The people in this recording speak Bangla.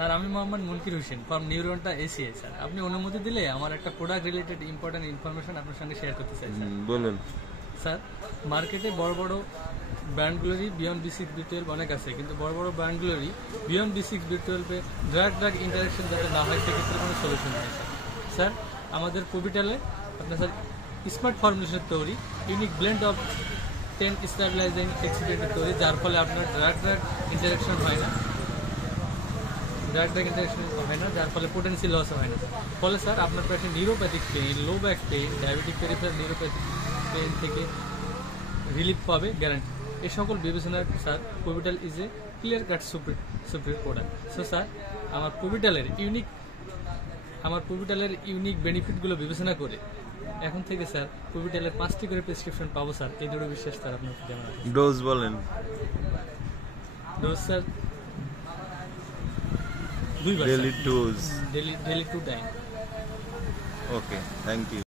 স্যার আমি মোহাম্মদ মুনকির হোসেন ফ্রম নিউরনটা এসিআই স্যার। আপনি অনুমতি দিলে আমার একটা প্রোডাক্ট রিলেটেড ইম্পর্টেন্ট ইনফরমেশন আপনার সঙ্গে শেয়ার করতে চাই স্যার। বলুন স্যার মার্কেটে বড় বড় ব্র্যান্ডগুলোরই বিয়ন্ড B6B12 অনেক আছে, কিন্তু বড় বড় ব্র্যান্ডগুলোরই beyond B6B12 a drug interaction যাতে না হয় সেক্ষেত্রে কোনো সলিউশন নেই স্যার। স্যার আমাদের প্রবিটালে আপনার স্যার স্মার্ট ফর্মুলেশন তৈরি, ইউনিক ব্লেন্ড অফ 10 স্টেবিলাইজিং এক্সিডেন্টের তৈরি, যার ফলে আপনার ড্রাগ ইন্টারাকশন হয় না, ইন্টারাকশন হয় না, যার ফলে পোটেন্সি লস হয় না। ফলে স্যার আপনার patient neuropathic pain, low back pain, diabetic peripheral neuropathic pain থেকে রিলিফ পাবে গ্যারান্টি। এই সকল বিবেচনার sir Probital is a clear cut supreme product. So sir আমার প্রবিটালের ইউনিক বেনিফিটগুলো বিবেচনা করে এখন থেকে স্যার প্রবিটালের 5টি করে প্রেসক্রিপশন পাবো স্যার, এই দৃঢ় বিশ্বাস স্যার আপনার কেমন আছে? ডোজ বলেন। ডোজ স্যার 2 বার, daily dose. Daily 2 time. Okay, thank you.